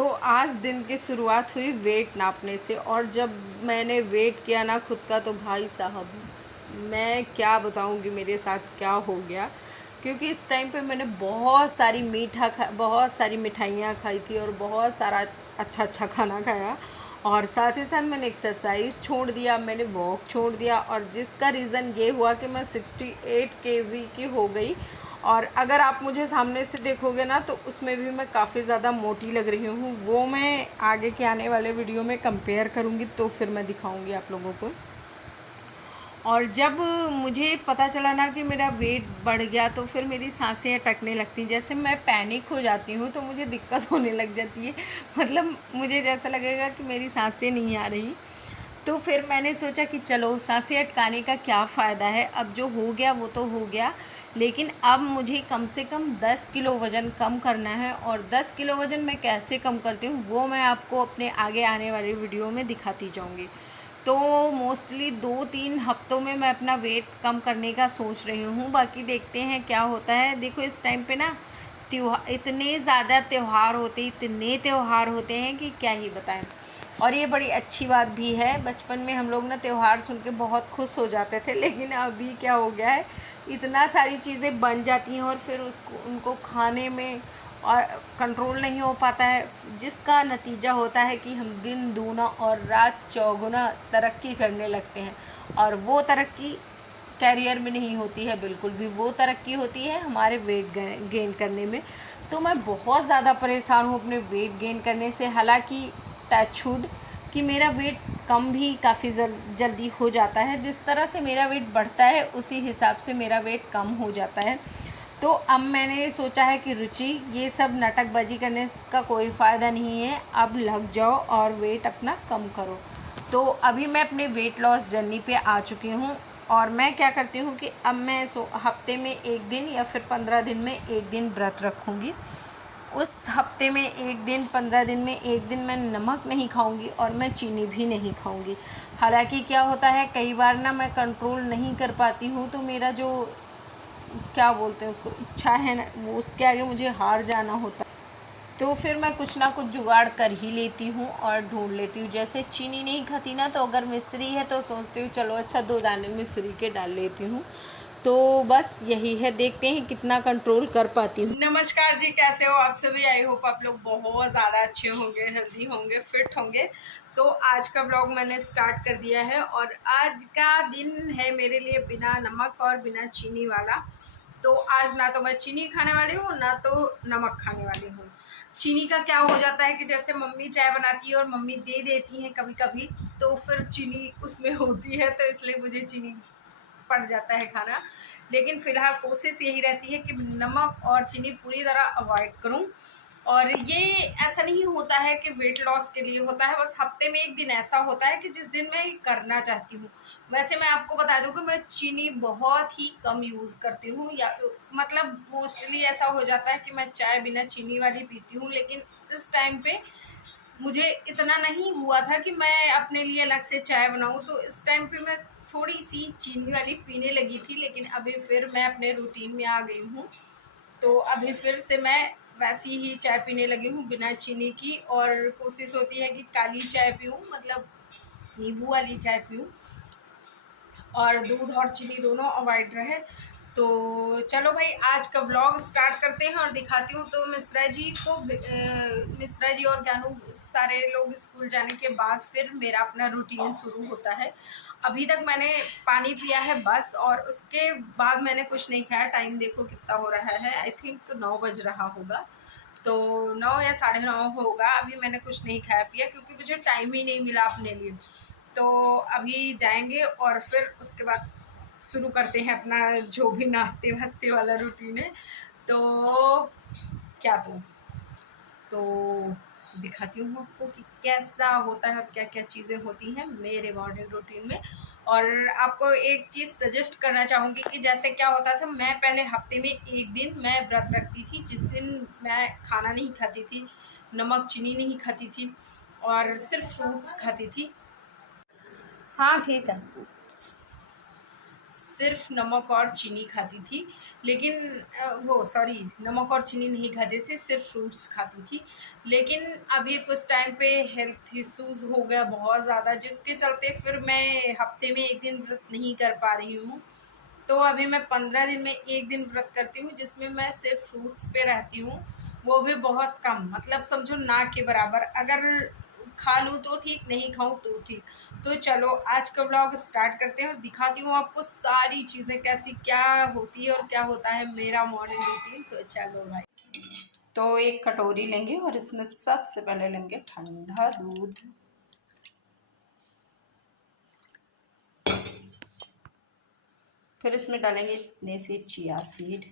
तो आज दिन की शुरुआत हुई वेट नापने से। और जब मैंने वेट किया ना खुद का, तो भाई साहब मैं क्या बताऊंगी मेरे साथ क्या हो गया। क्योंकि इस टाइम पे मैंने बहुत सारी मिठाइयाँ खाई थी और बहुत सारा अच्छा अच्छा खाना खाया। और साथ ही साथ मैंने एक्सरसाइज छोड़ दिया, मैंने वॉक छोड़ दिया, और जिसका रीज़न ये हुआ कि मैं 68 केजी की हो गई। और अगर आप मुझे सामने से देखोगे ना, तो उसमें भी मैं काफ़ी ज़्यादा मोटी लग रही हूँ। वो मैं आगे के आने वाले वीडियो में कंपेयर करूँगी, तो फिर मैं दिखाऊँगी आप लोगों को। और जब मुझे पता चला ना कि मेरा वेट बढ़ गया, तो फिर मेरी सांसें अटकने लगती, जैसे मैं पैनिक हो जाती हूँ, तो मुझे दिक्कत होने लग जाती है। मतलब मुझे जैसा लगेगा कि मेरी सांसें नहीं आ रही। तो फिर मैंने सोचा कि चलो, सांसें अटकाने का क्या फ़ायदा है, अब जो हो गया वो तो हो गया। लेकिन अब मुझे कम से कम 10 किलो वज़न कम करना है। और 10 किलो वज़न मैं कैसे कम करती हूँ, वो मैं आपको अपने आगे आने वाले वीडियो में दिखाती जाऊँगी। तो मोस्टली 2-3 हफ्तों में मैं अपना वेट कम करने का सोच रही हूँ। बाकी देखते हैं क्या होता है। देखो, इस टाइम पे ना त्योहार, इतने त्योहार होते हैं कि क्या ही बताएं। और ये बड़ी अच्छी बात भी है। बचपन में हम लोग ना त्योहार सुन के बहुत खुश हो जाते थे, लेकिन अभी क्या हो गया है, इतना सारी चीज़ें बन जाती हैं और फिर उसको उनको खाने में और कंट्रोल नहीं हो पाता है, जिसका नतीजा होता है कि हम दिन दूना और रात चौगुना तरक्की करने लगते हैं। और वो तरक्की कैरियर में नहीं होती है बिल्कुल भी, वो तरक्की होती है हमारे वेट गेन करने में। तो मैं बहुत ज़्यादा परेशान हूँ अपने वेट गेन करने से। हालांकि टचवुड कि मेरा वेट कम भी काफ़ी जल्दी हो जाता है। जिस तरह से मेरा वेट बढ़ता है, उसी हिसाब से मेरा वेट कम हो जाता है। तो अब मैंने सोचा है कि रुचि, ये सब नाटकबाजी करने का कोई फ़ायदा नहीं है, अब लग जाओ और वेट अपना कम करो। तो अभी मैं अपने वेट लॉस जर्नी पे आ चुकी हूँ। और मैं क्या करती हूँ कि अब मैं हफ्ते में 1 दिन या फिर 15 दिन में 1 दिन व्रत रखूँगी। उस हफ्ते में 1 दिन, 15 दिन में 1 दिन मैं नमक नहीं खाऊंगी और मैं चीनी भी नहीं खाऊंगी। हालांकि क्या होता है, कई बार ना मैं कंट्रोल नहीं कर पाती हूँ, तो मेरा जो क्या बोलते हैं उसको, इच्छा है ना, वो उसके आगे मुझे हार जाना होता है। तो फिर मैं कुछ ना कुछ जुगाड़ कर ही लेती हूँ और ढूंढ लेती हूँ। जैसे चीनी नहीं खाती ना, तो अगर मिश्री है तो सोचती हूँ चलो अच्छा 2 दाने मिश्री के डाल लेती हूँ। तो बस यही है, देखते हैं कितना कंट्रोल कर पाती हूँ। नमस्कार जी, कैसे हो आप सभी। आई होप आप लोग बहुत ज़्यादा अच्छे होंगे, हेल्दी होंगे, फिट होंगे। तो आज का व्लॉग मैंने स्टार्ट कर दिया है और आज का दिन है मेरे लिए बिना नमक और बिना चीनी वाला। तो आज ना तो मैं चीनी खाने वाली हूँ, ना तो नमक खाने वाली हूँ। चीनी का क्या हो जाता है कि जैसे मम्मी चाय बनाती है और मम्मी दे देती हैं कभी कभी, तो फिर चीनी उसमें होती है, तो इसलिए मुझे चीनी पड़ जाता है खाना। लेकिन फ़िलहाल कोशिश यही रहती है कि नमक और चीनी पूरी तरह अवॉइड करूं। और ये ऐसा नहीं होता है कि वेट लॉस के लिए होता है, बस हफ्ते में 1 दिन ऐसा होता है कि जिस दिन मैं करना चाहती हूँ। वैसे मैं आपको बता दूं कि मैं चीनी बहुत ही कम यूज़ करती हूँ, या मतलब मोस्टली ऐसा हो जाता है कि मैं चाय बिना चीनी वाली पीती हूँ। लेकिन इस टाइम पे मुझे इतना नहीं हुआ था कि मैं अपने लिए अलग से चाय बनाऊं, तो इस टाइम पे मैं थोड़ी सी चीनी वाली पीने लगी थी। लेकिन अभी फिर मैं अपने रूटीन में आ गई हूँ, तो अभी फिर से मैं वैसी ही चाय पीने लगी हूँ बिना चीनी की। और कोशिश होती है कि काली चाय पीऊँ, मतलब नींबू वाली चाय पीऊँ, और दूध और चीनी दोनों अवॉइड रहे। तो चलो भाई, आज का व्लॉग स्टार्ट करते हैं और दिखाती हूँ। तो मिश्रा जी और ज्ञानू सारे लोग स्कूल जाने के बाद फिर मेरा अपना रूटीन शुरू होता है। अभी तक मैंने पानी पिया है बस, और उसके बाद मैंने कुछ नहीं खाया। टाइम देखो कितना हो रहा है, आई थिंक 9 बज रहा होगा। तो 9 या 9:30 होगा। अभी मैंने कुछ नहीं खाया पिया क्योंकि मुझे टाइम ही नहीं मिला अपने लिए। तो अभी जाएंगे और फिर उसके बाद शुरू करते हैं अपना जो भी नाश्ते वास्ते वाला रूटीन है। तो क्या तो दिखाती हूँ आपको कि कैसा होता है और क्या क्या चीज़ें होती हैं मेरे मॉर्निंग रूटीन में। और आपको एक चीज़ सजेस्ट करना चाहूँगी कि जैसे क्या होता था, मैं पहले हफ्ते में 1 दिन मैं व्रत रखती थी, जिस दिन मैं खाना नहीं खाती थी, नमक चीनी नहीं खाती थी, और सिर्फ फ्रूट्स खाती थी। हाँ ठीक है। सिर्फ नमक और चीनी खाती थी, लेकिन वो सॉरी, नमक और चीनी नहीं खाते थे, सिर्फ फ्रूट्स खाती थी। लेकिन अभी कुछ टाइम पे हेल्थ इश्यूज़ हो गया बहुत ज़्यादा, जिसके चलते फिर मैं हफ्ते में 1 दिन व्रत नहीं कर पा रही हूँ। तो अभी मैं 15 दिन में 1 दिन व्रत करती हूँ, जिसमें मैं सिर्फ फ्रूट्स पे रहती हूँ, वो भी बहुत कम, मतलब समझो ना के बराबर। अगर खा लूँ तो ठीक, नहीं खाऊँ तो ठीक। तो चलो आज का व्लॉग स्टार्ट करते हैं और दिखाती हूँ आपको सारी चीज़ें कैसी क्या होती है और क्या होता है मेरा मॉर्निंग रूटीन। तो चलो भाई, तो एक कटोरी लेंगे और इसमें सबसे पहले लेंगे ठंडा दूध, फिर इसमें डालेंगे इतने से चिया सीड,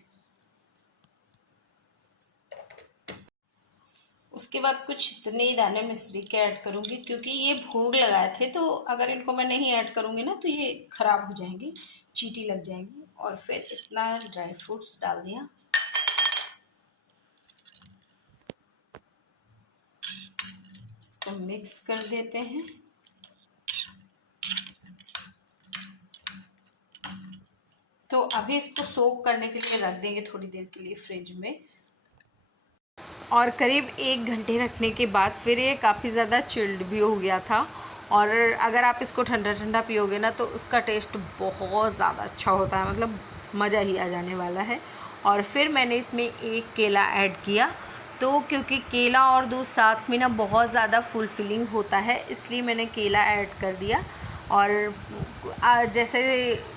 उसके बाद कुछ इतने ही दाने मिश्री के ऐड करूँगी, क्योंकि ये भोग लगाए थे, तो अगर इनको मैं नहीं ऐड करूँगी ना तो ये ख़राब हो जाएंगी, चींटी लग जाएंगी। और फिर इतना ड्राई फ्रूट्स डाल दिया, इसको मिक्स कर देते हैं। तो अभी इसको सोक करने के लिए रख देंगे थोड़ी देर के लिए फ्रिज में, और करीब 1 घंटे रखने के बाद फिर ये काफ़ी ज़्यादा चिल्ड भी हो गया था। और अगर आप इसको ठंडा ठंडा पियोगे ना तो उसका टेस्ट बहुत ज़्यादा अच्छा होता है, मतलब मज़ा ही आ जाने वाला है। और फिर मैंने इसमें 1 केला ऐड किया, तो क्योंकि केला और दूध साथ में ना बहुत ज़्यादा फुलफिलिंग होता है, इसलिए मैंने केला ऐड कर दिया। और जैसे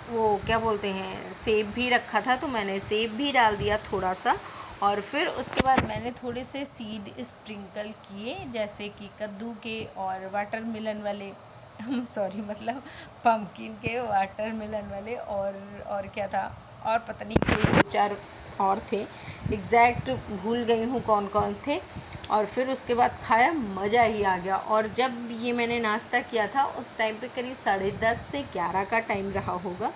वो क्या बोलते हैं, सेब भी रखा था तो मैंने सेब भी डाल दिया थोड़ा सा। और फिर उसके बाद मैंने थोड़े से सीड स्प्रिंकल किए, जैसे कि कद्दू के और वाटरमेलन वाले सॉरी, मतलब पम्पकिन के, वाटरमेलन वाले, और क्या था, और पता नहीं कोई 2-4 और थे, एग्जैक्ट भूल गई हूँ कौन कौन थे। और फिर उसके बाद खाया, मज़ा ही आ गया। और जब ये मैंने नाश्ता किया था उस टाइम पे करीब 10:30 से 11 का टाइम रहा होगा,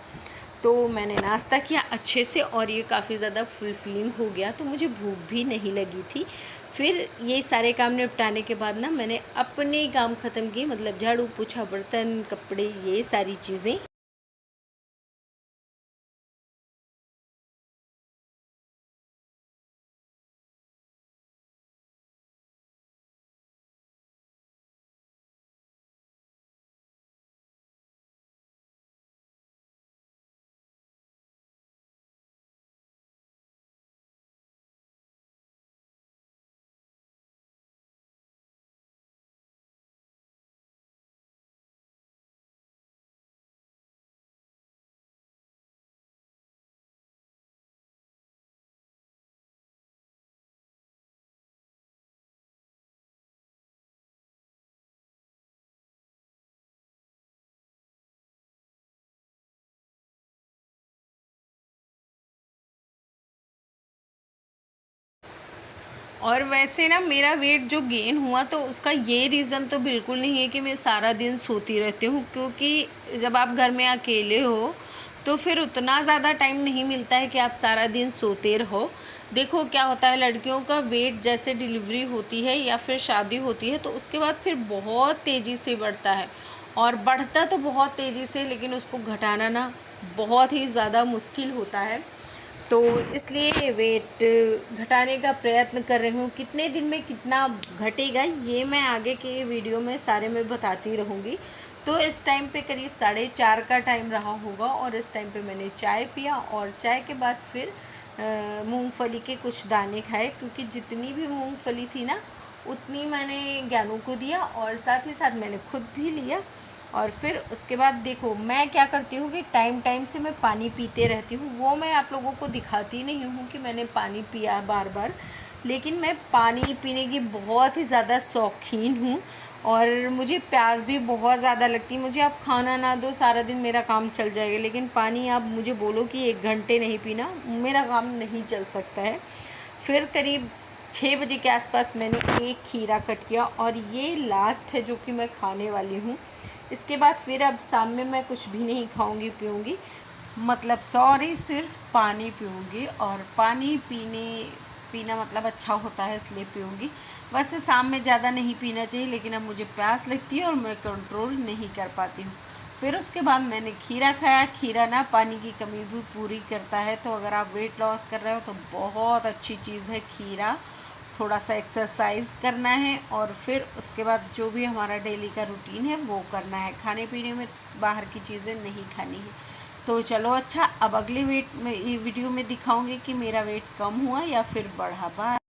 तो मैंने नाश्ता किया अच्छे से और ये काफ़ी ज़्यादा फुलफिलिंग हो गया, तो मुझे भूख भी नहीं लगी थी। फिर ये सारे काम निपटाने के बाद ना मैंने अपने काम ख़त्म किए, मतलब झाड़ू पोछा, बर्तन, कपड़े, ये सारी चीज़ें। और वैसे ना मेरा वेट जो गेन हुआ तो उसका ये रीज़न तो बिल्कुल नहीं है कि मैं सारा दिन सोती रहती हूँ, क्योंकि जब आप घर में अकेले हो तो फिर उतना ज़्यादा टाइम नहीं मिलता है कि आप सारा दिन सोते रहो। देखो क्या होता है, लड़कियों का वेट जैसे डिलीवरी होती है या फिर शादी होती है तो उसके बाद फिर बहुत तेज़ी से बढ़ता है, और बढ़ता तो बहुत तेज़ी से, लेकिन उसको घटाना ना बहुत ही ज़्यादा मुश्किल होता है। तो इसलिए वेट घटाने का प्रयत्न कर रही हूँ। कितने दिन में कितना घटेगा ये मैं आगे के वीडियो में सारे में बताती रहूँगी। तो इस टाइम पे करीब 4:30 का टाइम रहा होगा, और इस टाइम पे मैंने चाय पिया, और चाय के बाद फिर मूंगफली के कुछ दाने खाए, क्योंकि जितनी भी मूंगफली थी ना उतनी मैंने ज्ञानू को दिया और साथ ही साथ मैंने खुद भी लिया। और फिर उसके बाद देखो मैं क्या करती हूँ कि टाइम टाइम से मैं पानी पीते रहती हूँ, वो मैं आप लोगों को दिखाती नहीं हूँ कि मैंने पानी पिया बार बार, लेकिन मैं पानी पीने की बहुत ही ज़्यादा शौकीन हूँ। और मुझे प्यास भी बहुत ज़्यादा लगती है, मुझे आप खाना ना दो सारा दिन मेरा काम चल जाएगा, लेकिन पानी आप मुझे बोलो कि 1 घंटे नहीं पीना, मेरा काम नहीं चल सकता है। फिर करीब 6 बजे के आसपास मैंने एक खीरा कट किया, और ये लास्ट है जो कि मैं खाने वाली हूँ। इसके बाद फिर अब शाम में मैं कुछ भी नहीं खाऊंगी पीऊँगी, मतलब सॉरी, सिर्फ पानी पीऊँगी। और पानी पीना मतलब अच्छा होता है इसलिए पीऊँगी। वैसे शाम में ज़्यादा नहीं पीना चाहिए, लेकिन अब मुझे प्यास लगती है और मैं कंट्रोल नहीं कर पाती हूँ। फिर उसके बाद मैंने खीरा खाया। खीरा ना पानी की कमी भी पूरी करता है, तो अगर आप वेट लॉस कर रहे हो तो बहुत अच्छी चीज़ है खीरा। थोड़ा सा एक्सरसाइज करना है और फिर उसके बाद जो भी हमारा डेली का रूटीन है वो करना है। खाने पीने में बाहर की चीज़ें नहीं खानी है। तो चलो अच्छा, अब अगले वीडियो में दिखाऊंगी कि मेरा वेट कम हुआ या फिर बढ़ा। बाय।